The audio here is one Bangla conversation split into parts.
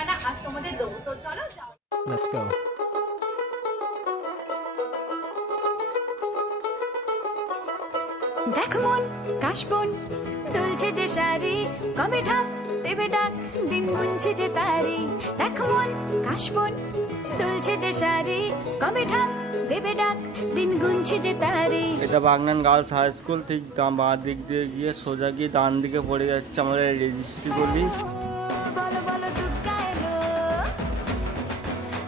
ঠিকানা আজ তোমাদের দেবো। তো চলো যাও। Let's go. দেখ মন কাশবন দুলছে যে শাড়ি, কবে ঢাক দেবে ডাক, দিন গুনছে যে তারি। দেখ মন কাশবন দুলছে যে শাড়ি, কবে ঢাক দেবে ডাক, দিন গুনছে যে তারি। এটা বাগনান গার্লস হাই স্কুল, ঠিক বাঁ দিক দিয়ে গিয়ে সোজা গিয়ে ডান দিকে পড়ে যাচ্ছে আমাদের রেজিস্ট্রি গলি। বলো বলো দুগ্গা এলো,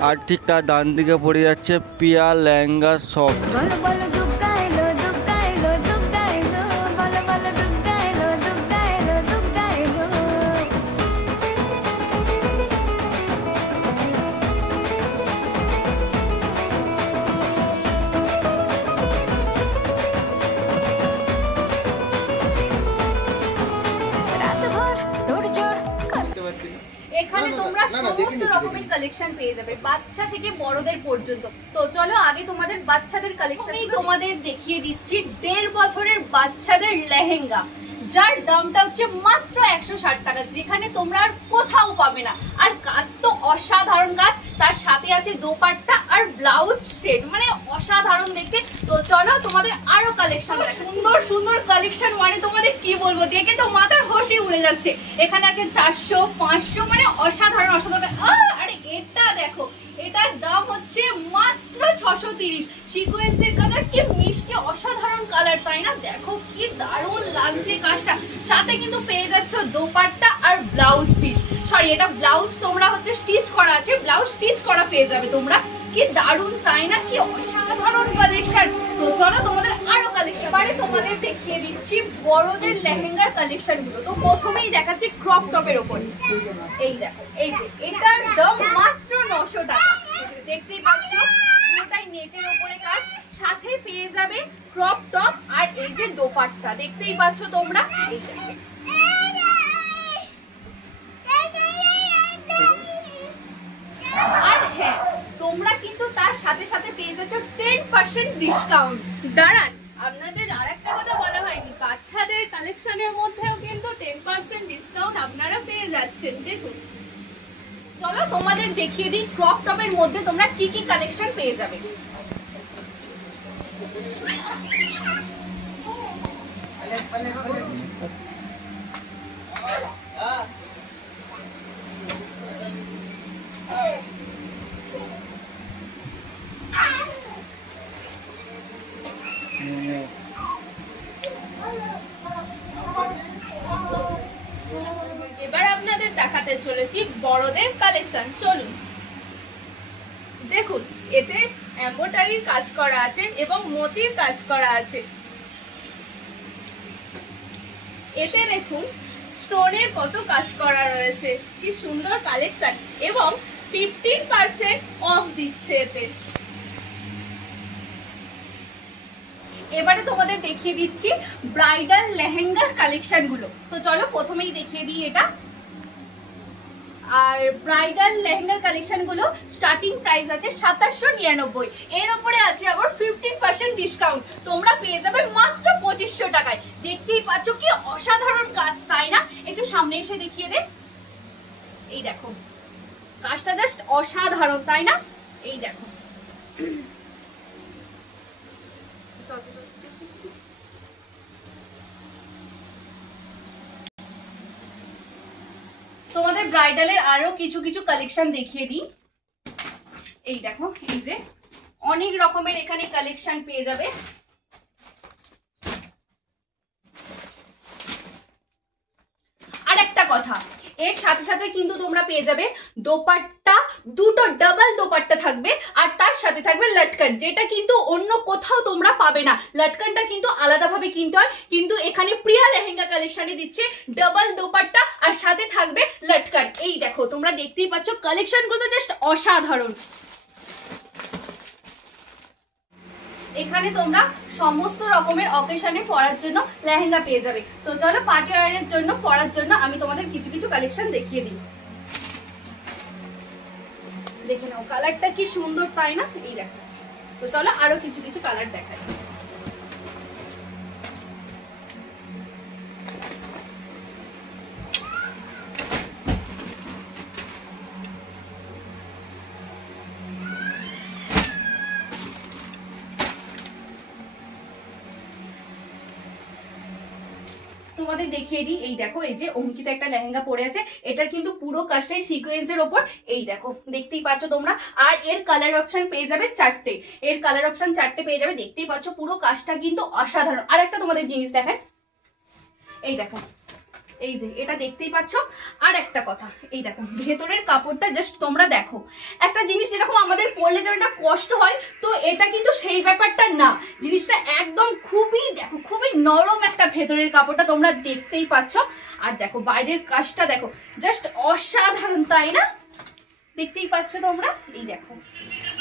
আর ঠিক তার ডান দিকে পড়ে যাচ্ছে পিয়া লেহেঙ্গা শপ। বলো বলো দুগ্গা এলো, দুগ্গা এলো, দুগ্গা এলো, বলো বলো দুগ্গা এলো, দুগ্গা এলো, দুগ্গা এলো। রাতভর তোড়জোড় এখানে তোমরা সমস্ত রকমের কালেকশন পেয়ে যাবে, বাচ্চা থেকে বড়দের পর্যন্ত। তো চলো আগে তোমাদের বাচ্চাদের কালেকশন তোমাদের দেখিয়ে দিচ্ছি। 1.5 বছরের বাচ্চাদের লেহেঙ্গা, যার দামটা হচ্ছে মাত্র 160 টাকা, যেখানে তোমরা আর কোথাও পাবে না। আর কাজ তো অসাধারণ কাজ, তার সাথে আছে দোপাট্টা আর ব্লাউজ সেট, মানে অসাধারণ দেখতে। তো চলো তোমাদের আরো কালেকশন, সুন্দর সুন্দর কালেকশন, মানে তোমাদের কি বলবো, দেখে তো মাথার হোশই উড়ে যাচ্ছে। এখানে আছে 400, 500, মানে অসাধারণ অসাধারণ। আরে এটা দেখো, এটার দাম হচ্ছে মাত্র 630। সিকোয়েন্সের কালার, কি মিষ্টি অসাধারণ কালার, তাই না? দেখো কি দারুণ লাগছে কাজটা। সাথে কিন্তু পেয়ে যাচ্ছ দোপাট্টা আর ব্লাউজ পিস, সরি এটা ব্লাউজ তোমরা হচ্ছে স্টিচ করা আছে, ব্লাউজ স্টিচ করা পেয়ে যাবে তোমরা। কি দারুণ তাই না, কি অসাধারণ কালেকশন। তো চলো তোমাদের আরো কালেকশন, এবারে তোমাদের দেখিয়ে দিচ্ছি বড়দের লেহেঙ্গার কালেকশন গুলো। তো প্রথমেই দেখাচ্ছি ক্রপ টপের ওপর। এই দেখো, এই যে এটার দাম মাত্র 900 টাকা, দেখতেই পাচ্ছ পুরোটাই নেটের ওপরে কাজ, সাথে পেয়ে যাবে ক্রপ টপ আর এই যে দোপাট্টা, দেখতেই পাচ্ছ তোমরা। এই দেখো, আর হ্যাঁ তোমরা কিন্তু তার সাথে সাথে পেয়ে যাচ্ছ 10% ডিসকাউন্ট। দাঁড়ান, আপনাদের আরেকটা কথা বলা হয়নি, বাচ্চাদের কালেকশনের মধ্যেও কিন্তু 10% ডিসকাউন্ট আপনারা পেয়ে যাচ্ছেন। দেখুন, চলো তোমাদের দেখিয়ে দিই ক্রপ টপের মধ্যে তোমরা কি কি কালেকশন পেয়ে যাবে। এবার আপনাদের দেখাতে চলেছি বড়দের কালেকশন। চলুন দেখুন, এতে এমব্রয়ডারির কাজ করা আছে এবং মতির কাজ করা আছে। এতে দেখুন স্টোনের কত কাজ করা রয়েছে, কি সুন্দর কালেকশন, এবং 15% অফ দিচ্ছে এতে। এবারে তোমাদের দেখিয়ে দিচ্ছি ব্রাইডাল লেহেঙ্গার কালেকশন গুলো। তো চলো প্রথমেই দেখিয়ে দিই এটা। আর ব্রাইডাল লেহেঙ্গার কালেকশন গুলো স্টার্টিং প্রাইস আছে 2799, এর উপরে আছে আবার 15% ডিসকাউন্ট, তোমরা পেয়ে যাবে মাত্র 2500 টাকায়। দেখতেই পাচ্ছ কি অসাধারণ কাজ, তাই না? একটু সামনে এসে দেখিয়ে দে। এই দেখো কাজটা জাস্ট অসাধারণ, তাই না? এই দেখো, তোমাদের ব্রাইডালের আরো কিছু কিছু কালেকশন দেখিয়ে দিই। এই দেখো, এই যে অনেক রকমের এখানে কালেকশন পেয়ে যাবে। আর একটা কথা, এর সাথে সাথে কিন্তু তোমরা পেয়ে যাবে দোপাট্টা, দুটো ডাবল দোপাট্টা থাকবে, আর তার সাথে থাকবে লটকন, যেটা কিন্তু অন্য কোথাও তোমরা পাবে না। লটকনটা কিন্তু আলাদাভাবে কিনতে হয়, কিন্তু এখানে প্রিয়া লেহেঙ্গা কালেকশনে দিচ্ছে ডাবল দোপাট্টা আর সাথে থাকবে লটকন। এই দেখো তোমরা দেখতেই পাচ্ছ কালেকশন গুলো জাস্ট অসাধারণ। এখানে তোমরা সমস্ত রকমের অকেশনে পরার জন্য লেহেঙ্গা পেয়ে যাবে। তো চলো পার্টি ওয়্যারের জন্য পরার জন্য আমি তোমাদের কিছু কিছু কালেকশন দেখিয়ে দিই। দেখে নাও কালারটা কি সুন্দর, তাই না? এই দেখো, তো চলো আরো কিছু কিছু কালার দেখাই। তোমাদের দেখিয়ে দিই। এই দেখো, এই যে অঙ্কিতা একটা লেহেঙ্গা পরে আছে, এটার কিন্তু পুরো কাজটাই সিকোয়েন্সের ওপর। এই দেখো, দেখতেই পাচ্ছ তোমরা। আর এর কালার অপশন পেয়ে যাবে 4টে, এর কালার অপশন 4টে পেয়ে যাবে। দেখতেই পাচ্ছ পুরো কাজটা কিন্তু অসাধারণ। আর একটা তোমাদের জিনিস দেখায়, এই দেখো, এই যে এটা দেখতেই পাচ্ছ। আর একটা কথা, এই দেখো ভেতরের কাপড়টা জাস্ট তোমরা দেখো। একটা জিনিস যেরকম আমাদের পরলে যেটা কষ্ট হয়, তো এটা কিন্তু সেই ব্যাপারটা না। জিনিসটা একদম খুবই দেখো, খুবই নরম একটা ভেতরের কাপড়টা তোমরা দেখতেই পাচ্ছ। আর দেখো বাইরের কাজটা দেখো, জাস্ট অসাধারণ, তাই না? দেখতেই পাচ্ছ তোমরা। এই দেখো,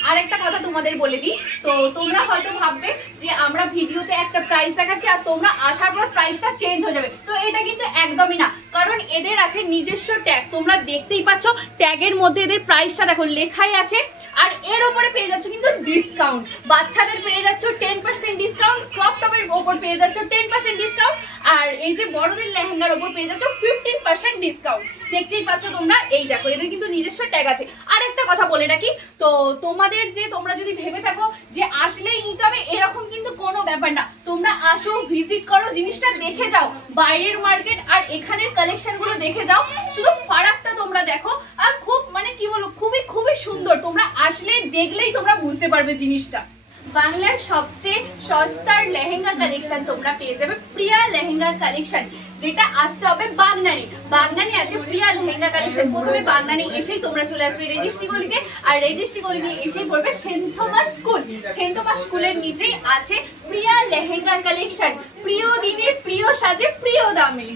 আর একটা কথা তোমাদের বলে দিই, তো তোমরা হয়তো ভাববে যে আমরা ভিডিওতে একটা প্রাইস দেখাচ্ছি আর তোমরা আসার পর প্রাইসটা চেঞ্জ হয়ে যাবে, তো এটা কিন্তু একদমই না। কারণ এদের আছে নিজস্ব ট্যাগ, তোমরা দেখতেই পাচ্ছ ট্যাগের মধ্যে এদের প্রাইসটা দেখো লেখাই আছে। আর এর উপরে পেয়ে যাচ্ছ কিন্তু ডিসকাউন্ট। বাচ্চাদের পেয়ে যাচ্ছ 10% ডিসকাউন্ট, ক্রপ টপের উপর পেয়ে যাচ্ছ 10% ডিসকাউন্ট, আর এই যে বড়দের লেহেঙ্গার উপর পেয়ে যাচ্ছ 15% ডিসকাউন্ট। দেখতেই পাচ্ছ তোমরা। এই দেখো এদের কিন্তু নিজস্ব ট্যাগ আছে। আর একটা কথা বলে রাখি, তো তোমাদের যে তোমরা যদি ভেবে থাকো যে আসলেই নিতে হবে, এরকম কিন্তু কোনো ব্যাপার না। তোমরা আসো, ভিজিট করো, জিনিসটা দেখে যাও, বাইরের মার্কেট আর এখানের কালেকশন গুলো দেখে যাও, শুধু ফারাকটা তোমরা দেখো। আর খুব মানে কি বলবো, খুবই খুবই সুন্দর। তোমরা আসলে দেখলেই তোমরা বুঝতে পারবে জিনিসটা। বাংলার সবচেয়ে সস্তার লেহেঙ্গা কালেকশন তোমরা পেয়ে যাবে প্রিয়া লেহেঙ্গা কালেকশন, যেটা আসতে হবে বাগনানি। বাগনানি আছে প্রিয়া লেহেঙ্গা কালেকশন। প্রথমে বাগনানি এসেই তোমরা চলে আসবে রেজিস্ট্রি গলিতে, আর রেজিস্ট্রি গলিতে এসেই পড়বে Saint Thomas school. Saint Thomas স্কুলের নিচেই আছে প্রিয়া লেহেঙ্গা কালেকশন। প্রিয় দিনে প্রিয় সাজে প্রিয় দামে।